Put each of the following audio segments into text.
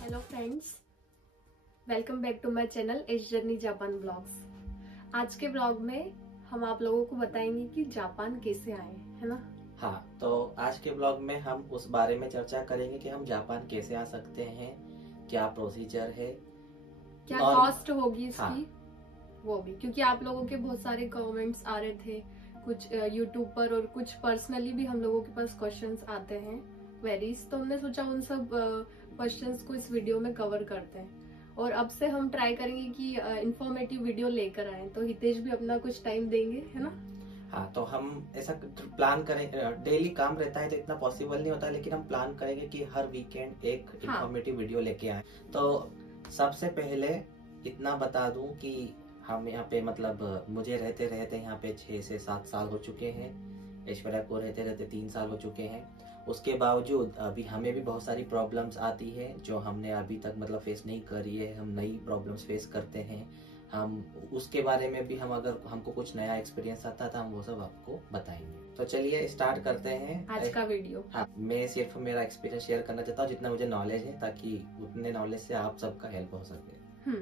Hello friends, welcome back to my channel as journey Japan blogs. आज के blog में हम आप लोगों को बताएंगे कि जापान कैसे आए, है ना। हाँ, तो आज के ब्लॉग में हम उस बारे में चर्चा करेंगे कि हम जापान कैसे आ सकते हैं, क्या प्रोसीजर है, क्या कॉस्ट होगी इसकी। हाँ। वो भी क्योंकि आप लोगों के बहुत सारे कमेंट्स आ रहे थे, कुछ यूट्यूब पर और कुछ पर्सनली भी हम लोगों के पास क्वेश्चंस आते हैं, क्वेरीज। तो हमने सोचा उन सब क्वेश्चंस को इस वीडियो में कवर करते हैं। और अब से हम ट्राई करेंगे कि इंफॉर्मेटिव वीडियो लेकर आए। तो हितेश भी अपना कुछ टाइम देंगे, है ना। हाँ, तो हम ऐसा प्लान करें, डेली काम रहता है तो इतना पॉसिबल नहीं होता, लेकिन हम प्लान करेंगे कि हर वीकेंड एक इंफॉर्मेटिव वीडियो लेके आए। तो सबसे पहले इतना बता दूं कि हम यहाँ पे मतलब मुझे रहते रहते यहाँ पे 6 से 7 साल हो चुके हैं, ऐश्वर्या को रहते रहते 3 साल हो चुके हैं। उसके बावजूद अभी हमें भी बहुत सारी प्रॉब्लम्स आती है जो हमने अभी तक मतलब फेस नहीं करी है। हम नई प्रॉब्लम्स फेस करते हैं, हम उसके बारे में भी हम अगर हमको कुछ नया एक्सपीरियंस आता था हम वो सब आपको बताएंगे। तो चलिए स्टार्ट करते हैं आज का वीडियो। हाँ, मैं सिर्फ मेरा एक्सपीरियंस शेयर करना चाहता हूँ जितना मुझे नॉलेज है, ताकि उतने नॉलेज से आप सबका हेल्प हो सके।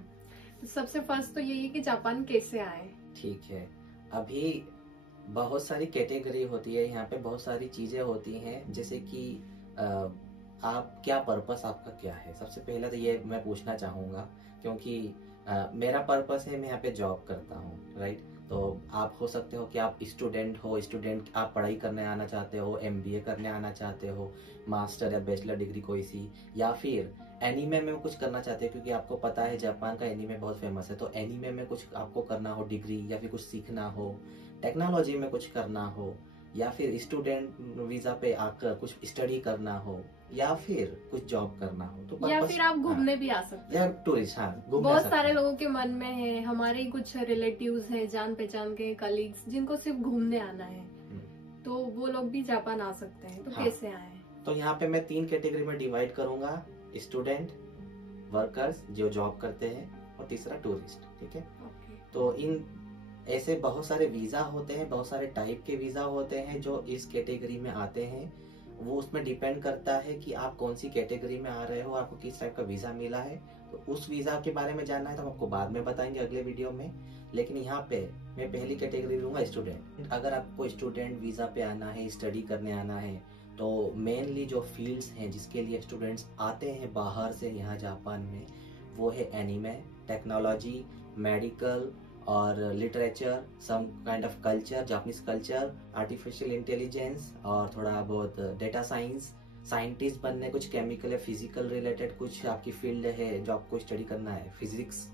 तो सबसे फर्स्ट तो यही है कि जापान कैसे आए। ठीक है, अभी बहुत सारी कैटेगरी होती है यहाँ पे, बहुत सारी चीजें होती हैं, जैसे कि आप क्या पर्पस आपका क्या है। सबसे पहले तो ये मैं पूछना चाहूंगा, क्योंकि मेरा पर्पस है, मैं यहाँ पे जॉब करता हूँ, राइट। तो आप हो सकते हो कि आप स्टूडेंट हो, आप पढ़ाई करने आना चाहते हो, एमबीए करने आना चाहते हो, मास्टर या बैचलर डिग्री कोई सी, या फिर एनीमे में कुछ करना चाहते हो, क्योंकि आपको पता है जापान का एनीमे बहुत फेमस है। तो एनीमे में कुछ आपको करना हो, डिग्री या फिर कुछ सीखना हो, टेक्नोलॉजी में कुछ करना हो, या फिर स्टूडेंट वीजा पे आकर कुछ स्टडी करना हो, या फिर कुछ जॉब करना हो, तो या फिर आप घूमने भी आ सकते हैं, या टूरिस्ट। हाँ, बहुत सारे लोगों के मन में है। हमारे ही कुछ रिलेटिव्स हैं, जान पहचान के कलीग्स, जिनको सिर्फ घूमने आना है, तो वो लोग भी जापान आ सकते हैं। तो कैसे आए। तो यहाँ पे मैं 3 कैटेगरी में डिवाइड करूंगा, स्टूडेंट, वर्कर्स जो जॉब करते हैं, और तीसरा टूरिस्ट, ठीक है। तो इन ऐसे बहुत सारे वीजा होते हैं, बहुत सारे टाइप के वीजा होते हैं जो इस कैटेगरी में आते हैं। वो उसमें डिपेंड करता है कि आप कौन सी कैटेगरी में आ रहे हो, आपको किस टाइप का वीजा मिला है। तो उस वीजा के बारे में जानना है तो हम आपको बाद में बताएंगे अगले वीडियो में। लेकिन यहाँ पे मैं पहली कैटेगरी लूंगा, स्टूडेंट। अगर आपको स्टूडेंट वीजा पे आना है, स्टडी करने आना है, तो मेनली जो फील्ड्स हैं जिसके लिए स्टूडेंट्स आते हैं बाहर से यहाँ जापान में, वो है एनीमे, टेक्नोलॉजी, मेडिकल और literature, some kind of culture, Japanese culture, artificial intelligence, और थोड़ा बहुत डेटा साइंस, साइंटिस्ट बनने, कुछ केमिकल या फिजिकल रिलेटेड कुछ आपकी फील्ड है जो आपको स्टडी करना है, फिजिक्स।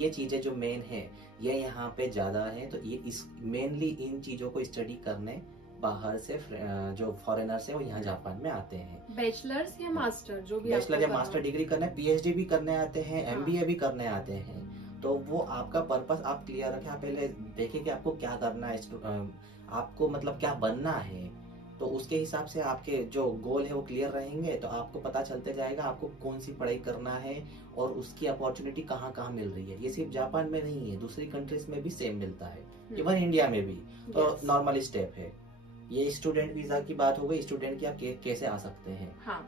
ये चीजें जो मेन है ये यहाँ पे ज्यादा है। तो ये इस मेनली इन चीजों को स्टडी करने बाहर से जो फॉरेनर्स हैं वो यहाँ जापान में आते हैं। बैचलर्स या मास्टर, जो भी बैचलर या मास्टर डिग्री करने, पीएचडी भी करने आते हैं, एमबीए भी करने आते हैं। तो वो आपका पर्पस आप क्लियर रखें। आप पहले देखें कि आपको क्या करना है, आपको मतलब क्या बनना है। तो उसके हिसाब से आपके जो गोल है वो क्लियर रहेंगे, तो आपको पता चलते जाएगा आपको कौन सी पढ़ाई करना है और उसकी अपॉर्चुनिटी कहाँ कहाँ मिल रही है। ये सिर्फ जापान में नहीं है, दूसरी कंट्रीज में भी सेम मिलता है, इवन इंडिया में भी। तो नॉर्मल स्टेप है। ये स्टूडेंट वीजा की बात हो गई, स्टूडेंट की आप कैसे आ सकते हैं। हाँ।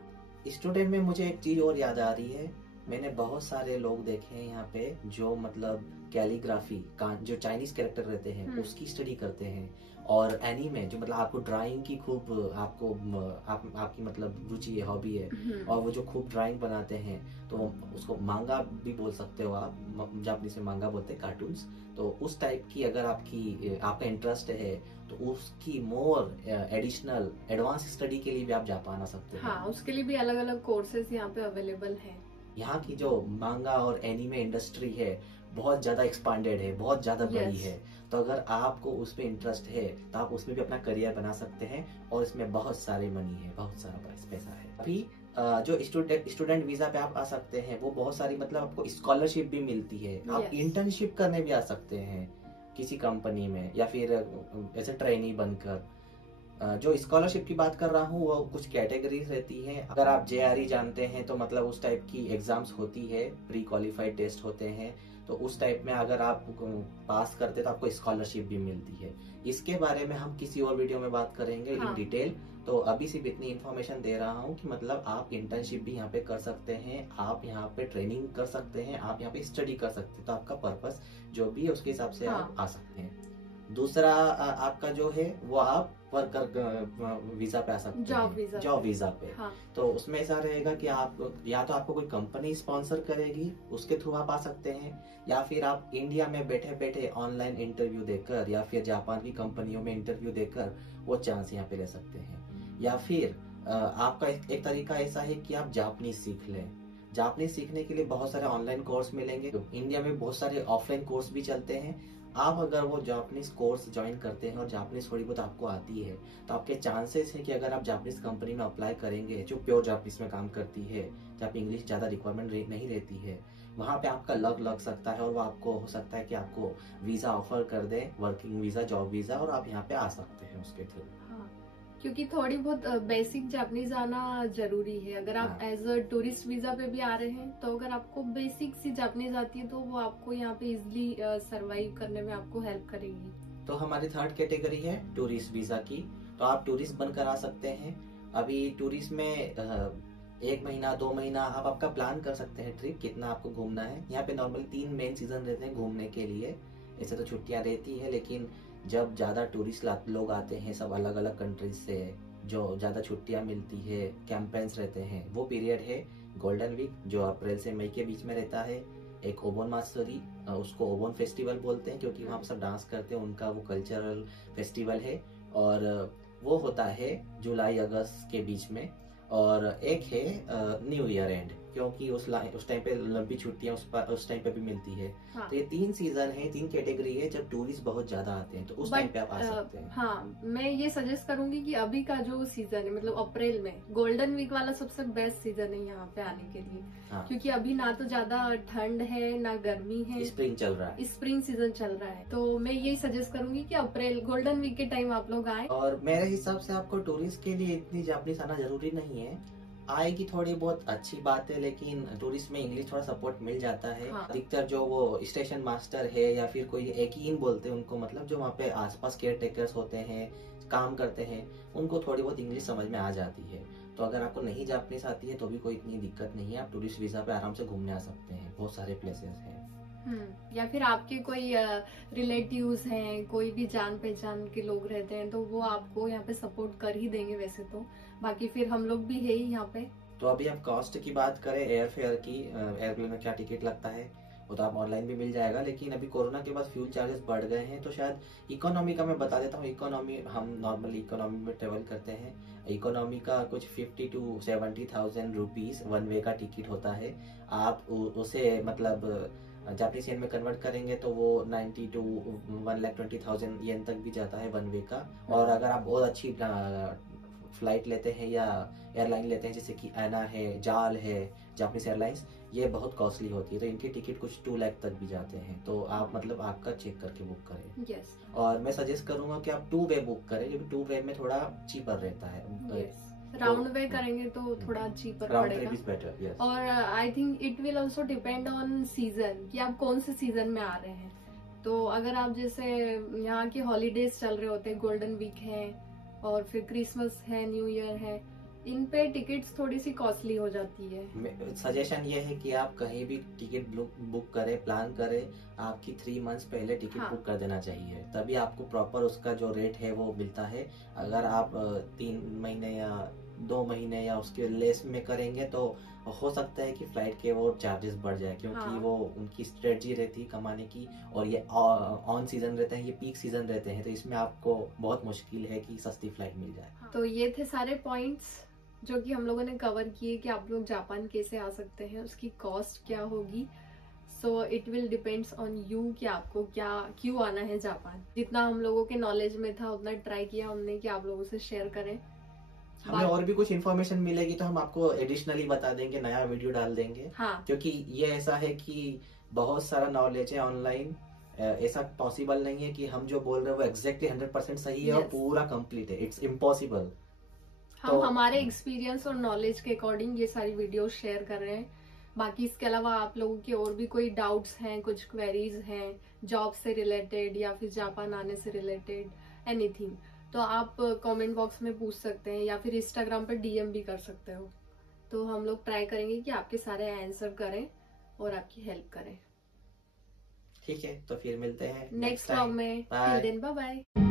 स्टूडेंट में मुझे एक चीज और याद आ रही है, मैंने बहुत सारे लोग देखे हैं यहाँ पे जो मतलब कैलीग्राफी का जो चाइनीज कैरेक्टर रहते हैं उसकी स्टडी करते हैं, और एनीमे जो मतलब आपको ड्राइंग की खूब आपकी मतलब रुचि है, हॉबी है, और वो जो खूब ड्राइंग बनाते हैं, तो उसको मांगा भी बोल सकते हो आप, जापानीज में मांगा बोलते हैं, कार्टून्स। तो उस टाइप की अगर आपका इंटरेस्ट है तो उसकी मोर एडिशनल एडवांस स्टडी के लिए भी आप जापान आ सकते हैं। हाँ, उसके लिए भी अलग अलग कोर्सेज यहाँ पे अवेलेबल है। यहाँ की जो मांगा और एनीमे इंडस्ट्री है बहुत ज्यादा एक्सपांडेड है, बहुत ज्यादा बड़ी है। तो अगर आपको उसमें इंटरेस्ट है तो आप उसमें भी अपना करियर बना सकते हैं, और इसमें बहुत सारे मनी है, बहुत सारा पैसा है। अभी जो स्टूडेंट वीजा पे आप आ सकते हैं, वो बहुत सारी मतलब आपको स्कॉलरशिप भी मिलती है। आप इंटर्नशिप करने भी आ सकते हैं किसी कंपनी में, या फिर ऐसे ट्रेनी बनकर। जो स्कॉलरशिप की बात कर रहा हूँ वो कुछ कैटेगरीज रहती हैं। अगर आप जेआरई जानते हैं तो मतलब उस टाइप की एग्जाम्स होती है, प्री क्वालिफाइड टेस्ट होते हैं। तो उस टाइप में अगर आप पास करते तो आपको स्कॉलरशिप भी मिलती है। इसके बारे में हम किसी और वीडियो में बात करेंगे इन डिटेल। तो अभी सिर्फ इतनी इन्फॉर्मेशन दे रहा हूँ कि मतलब आप इंटर्नशिप भी यहाँ पे कर सकते हैं, आप यहाँ पे ट्रेनिंग कर सकते हैं, आप यहाँ पे स्टडी कर सकते हैं। तो आपका पर्पस जो भी है उसके हिसाब से आप आ सकते हैं। दूसरा आपका जो है वो आप वर्कर वीजा पे आ सकते हैं, जॉब वीजा पे। हाँ। तो उसमें ऐसा रहेगा कि आप या तो आपको कोई कंपनी स्पॉन्सर करेगी, उसके थ्रू आप आ सकते हैं, या फिर आप इंडिया में बैठे बैठे ऑनलाइन इंटरव्यू देकर या फिर जापान की कंपनियों में इंटरव्यू देकर वो चांस यहाँ पे ले सकते हैं। या फिर आपका एक तरीका ऐसा है कि आप जापानीज सीख लें। जापानीज सीखने के लिए बहुत सारे ऑनलाइन कोर्स मिलेंगे, इंडिया में बहुत सारे ऑफलाइन कोर्स भी चलते हैं। आप अगर वो जापानीज कोर्स ज्वाइन करते हैं और जापानीज थोड़ी बहुत आपको आती है तो आपके चांसेस है कि अगर आप जापानीज कंपनी में अप्लाई करेंगे जो प्योर जापानीज में काम करती है, जहाँ पे इंग्लिश ज्यादा रिक्वायरमेंट नहीं रहती है, वहाँ पे आपका लग सकता है और वो आपको हो सकता है कि आपको वीजा ऑफर कर दे, वर्किंग वीजा, जॉब वीजा, और आप यहाँ पे आ सकते हैं उसके थ्रू। क्योंकि थोड़ी बहुत बेसिक जापानीज आना जरूरी है। अगर आप एज अ टूरिस्ट वीजा पे भी आ रहे हैं तो अगर आपको बेसिक सी जापानीज आती है तो वो आपको यहाँ पे इजिली सरवाइव करने में आपको हेल्प करेगी। तो हमारी थर्ड कैटेगरी है टूरिस्ट वीजा की। तो आप टूरिस्ट बनकर आ सकते हैं। अभी टूरिस्ट में 1 महीना 2 महीना आप आपका प्लान कर सकते हैं ट्रिप, कितना आपको घूमना है। यहाँ पे नॉर्मली 3 मेन सीजन रहते हैं घूमने के लिए। ऐसे तो छुट्टियां रहती है, लेकिन जब ज्यादा टूरिस्ट लोग आते हैं सब अलग अलग कंट्रीज से, जो ज्यादा छुट्टियां मिलती है, कैंपेन्स रहते हैं, वो पीरियड है गोल्डन वीक, जो अप्रैल से मई के बीच में रहता है। एक ओबोन मात्सुरी, उसको ओबोन फेस्टिवल बोलते हैं क्योंकि वहाँ सब डांस करते हैं, उनका वो कल्चरल फेस्टिवल है, और वो होता है जुलाई अगस्त के बीच में। और एक है न्यू ईयर एंड, क्योंकि उस टाइम पे लंबी छुट्टियां उस टाइम पे भी मिलती है। हाँ। तो ये 3 सीजन है, 3 कैटेगरी है जब टूरिस्ट बहुत ज्यादा आते हैं, तो उस टाइम पे आप आ सकते हैं। हाँ, मैं ये सजेस्ट करूंगी कि अभी का जो सीजन है, मतलब अप्रैल में गोल्डन वीक वाला सबसे बेस्ट सीजन है यहाँ पे आने के लिए। हाँ। क्योंकि अभी ना तो ज्यादा ठंड है ना गर्मी है, स्प्रिंग चल रहा है, स्प्रिंग सीजन चल रहा है। तो मैं यही सजेस्ट करूंगी कि अप्रैल गोल्डन वीक के टाइम आप लोग आए। और मेरे हिसाब से आपको टूरिस्ट के लिए इतनी जापानीज आना जरूरी नहीं है, आएगी थोड़ी बहुत अच्छी बात है, लेकिन टूरिस्ट में इंग्लिश थोड़ा सपोर्ट मिल जाता है। हाँ। अधिकतर जो वो स्टेशन मास्टर है या फिर कोई एकीन बोलते हैं उनको, मतलब जो वहाँ पे आसपास केयर टेकर्स होते हैं, काम करते हैं, उनको थोड़ी बहुत इंग्लिश समझ में आ जाती है। तो अगर आपको नहीं जापानीज आती है तो भी कोई इतनी दिक्कत नहीं है, आप टूरिस्ट वीजा पे आराम से घूमने आ सकते हैं, बहुत सारे प्लेसेस हैं। या फिर आपके कोई रिलेटिव्स हैं, कोई भी जान पहचान के लोग रहते हैं तो वो आपको यहाँ पे सपोर्ट कर ही देंगे वैसे तो। बाकी फिर हम लोग भी है ही यहाँ पे। तो अभी आप कॉस्ट की बात करें, एयर फेयर की, एयरप्लेन में क्या टिकट लगता है वो तो आप ऑनलाइन भी मिल जाएगा, लेकिन अभी कोरोना के बाद फ्यूल चार्जेस बढ़ गए हैं, तो शायद इकोनॉमी का मैं बता देता हूँ। इकोनॉमी, हम नॉर्मली इकोनॉमी में ट्रेवल करते हैं, इकोनॉमी का कुछ 50 to 70,000 रुपीज 1 वे का टिकट होता है। आप उसे मतलब जापानीज येन में कन्वर्ट करेंगे तो वो 90 to 1,20,000 येन तक भी जाता है 1 वे का। और अगर आप बहुत अच्छी फ्लाइट लेते हैं या एयरलाइन लेते हैं जैसे कि एना है, जाल है, जापानीज एयरलाइंस, ये बहुत कॉस्टली होती है, तो इनकी टिकट कुछ 2 लाख तक भी जाते हैं। तो आप मतलब आपका चेक करके बुक करें। yes. और मैं सजेस्ट करूंगा कि आप 2 वे बुक करें, क्योंकि 2 वे में थोड़ा चीपर रहता है। राउंड वे करेंगे तो थोड़ा चीपर पड़ेगा। और I think it will also depend on season कि आप कौन से सीजन में आ रहे हैं। तो अगर आप जैसे यहाँ के हॉलीडेज चल रहे होते हैं, गोल्डन वीक है और फिर क्रिसमस है, न्यू ईयर है, इन पे टिकट्स थोड़ी सी कॉस्टली हो जाती है। सजेशन ये है कि आप कहीं भी टिकट बुक करें, प्लान करें, आपकी 3 मंथ्स पहले टिकट बुक कर देना चाहिए, तभी आपको प्रॉपर उसका जो रेट है वो मिलता है। अगर आप 3 महीने या 2 महीने या उसके लेस में करेंगे तो हो सकता है कि फ्लाइट के वो चार्जेस बढ़ जाए, क्योंकि वो उनकी स्ट्रेटजी रहती है कमाने की, और ये ऑन सीजन रहते हैं, ये पीक सीजन रहते हैं, तो इसमें आपको बहुत मुश्किल है कि सस्ती फ्लाइट मिल जाए। तो ये थे सारे पॉइंट्स जो कि हम लोगों ने कवर किए कि आप लोग जापान कैसे आ सकते हैं, उसकी कॉस्ट क्या होगी। So it will depends on you कि आपको क्यों आना है जापान। जितना हम लोगों के नॉलेज में था उतना ट्राई किया हमने कि आप लोगों से शेयर करें। हमें और भी कुछ इन्फॉर्मेशन मिलेगी तो हम आपको एडिशनली बता देंगे, नया वीडियो डाल देंगे। हाँ। क्योंकि ये ऐसा है कि बहुत सारा नॉलेज है ऑनलाइन, ऐसा पॉसिबल नहीं है कि हम जो बोल रहे हैं वो एग्जैक्टली 100% सही है और पूरा कंप्लीट है, इट्स इम्पॉसिबल। हम हमारे एक्सपीरियंस और नॉलेज के अकॉर्डिंग ये सारी वीडियो शेयर कर रहे हैं। बाकी इसके अलावा आप लोगों के और भी कोई डाउट्स हैं, कुछ क्वेरीज हैं जॉब से रिलेटेड या फिर जापान आने से रिलेटेड, एनीथिंग, तो आप कमेंट बॉक्स में पूछ सकते हैं या फिर इंस्टाग्राम पर डीएम भी कर सकते हो। तो हम लोग ट्राई करेंगे कि आपके सारे आंसर करें और आपकी हेल्प करें। ठीक है, तो फिर मिलते हैं नेक्स्ट व्लॉग में। Till then bye bye.